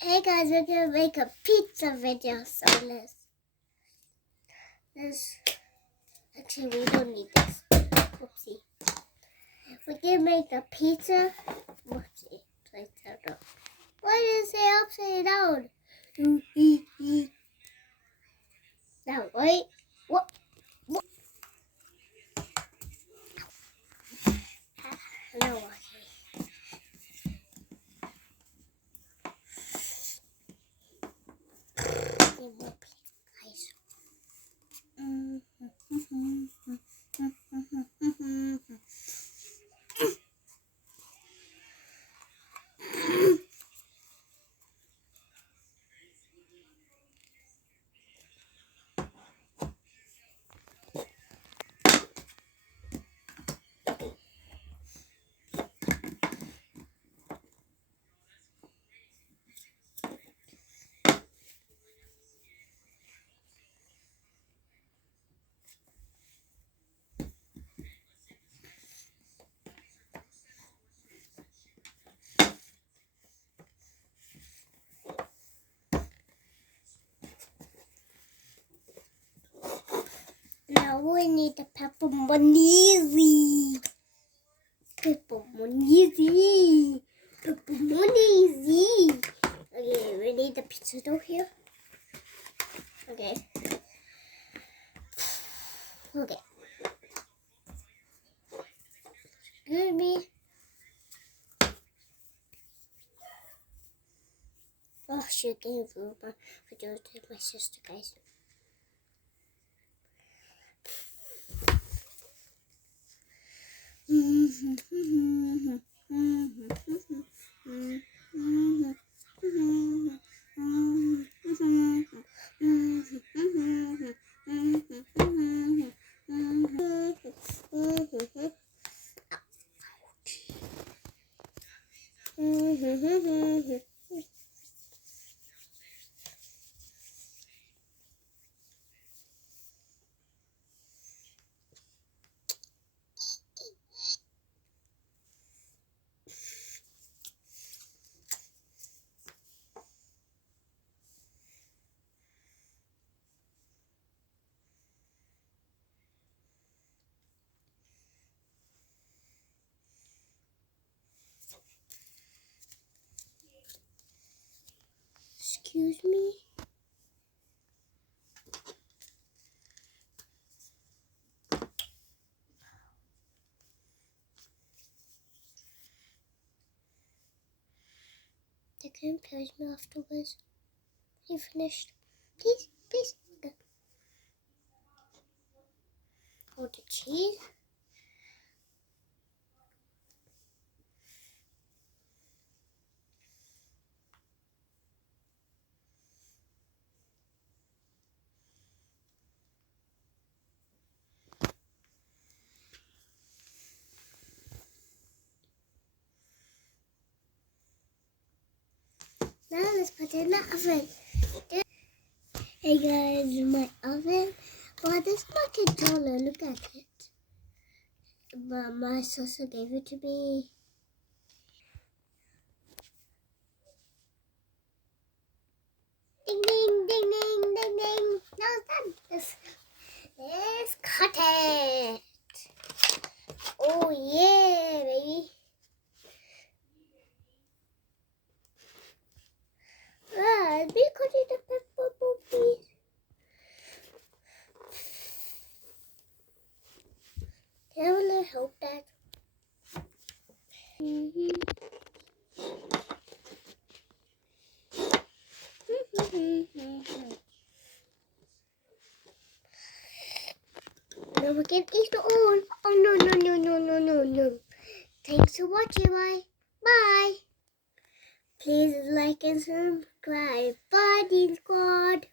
Hey guys, we're gonna make a pizza video. So let's actually we don't need this. Whoopsie. We're gonna make a pizza. Whoopsie. Place that up. Why did it say upside down? Now wait. What? No, okay. Need more pizza, guys. Now we need the pepperoni. Pepperoni. Pepperoni. Okay, we need the pizza dough here. Okay. Okay. Excuse me. Oh, she gave my video to my sister, guys. Excuse me. They can encourage me afterwards. You finished? Please, please. Oh, the cheese. Now let's put it in the oven. Hey guys, my oven. Well, this is my controller. Look at it. But my sister gave it to me. Ding ding ding ding ding ding. Now it's done. Let's cut it. Oh yeah, baby. Be cutting the pepper, please. Can I really help that? Now we can eat it all. Oh no. Thanks for watching. Bye. Please like and subscribe. Bye, Squad.